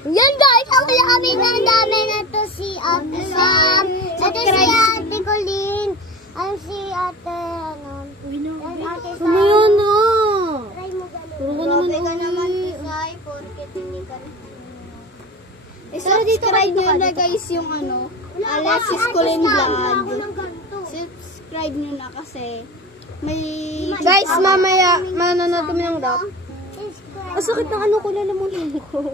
Yan guys, ang kami ng dami na to si Ate Sam. Ito si Ate Colleen. Ang si Ate, Ate Sam. Ano yun, Try mo ganun. Puro ko naman Grabe ka naman, Isay, porket hindi ka na. subscribe nyo na guys yung Alexis Colleen Vlog. Subscribe nyo na kasi may... Guys, mamaya manonood kami ng rap. Ang sakit ng ko, lalamunan ko.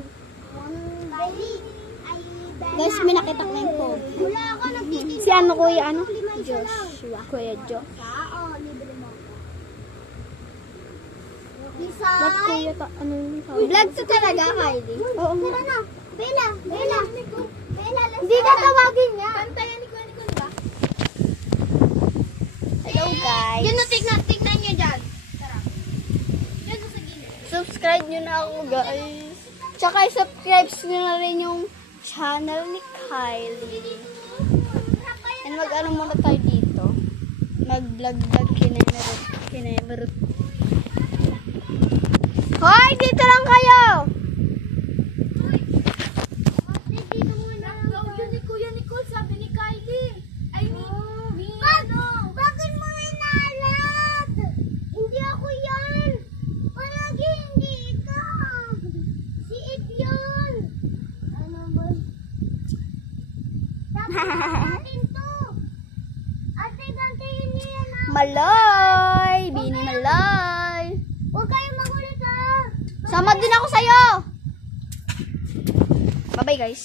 Guys, may nakita ko yung phone. Si kuya, Joshua. Kuya Jo. Ba't kuya vlog to talaga, Kylie? Oo nga. Bella. Hindi ka tawagin niya. Kantayan ni Kuya ba? Hello guys. Yun, tignan nyo dyan. Subscribe nyo na ako guys. Tsaka subscribe nyo na rin yung channel ni Kylie. And mag-ano muna tayo dito. Mag-vlog kinemerot. Hoy! Dito lang kayo! Kuya Nicole, sabi ni Kylie. Bakit mo inalat? Hindi ako yan. Palagi hindi ikaw. Si Ip yun. Ano ba? Dapat natin to. Ate, gantayin niya yan. Malay! Bini malay! Huwag kayong magulit ha. Sama din ako sa'yo! Bye-bye guys.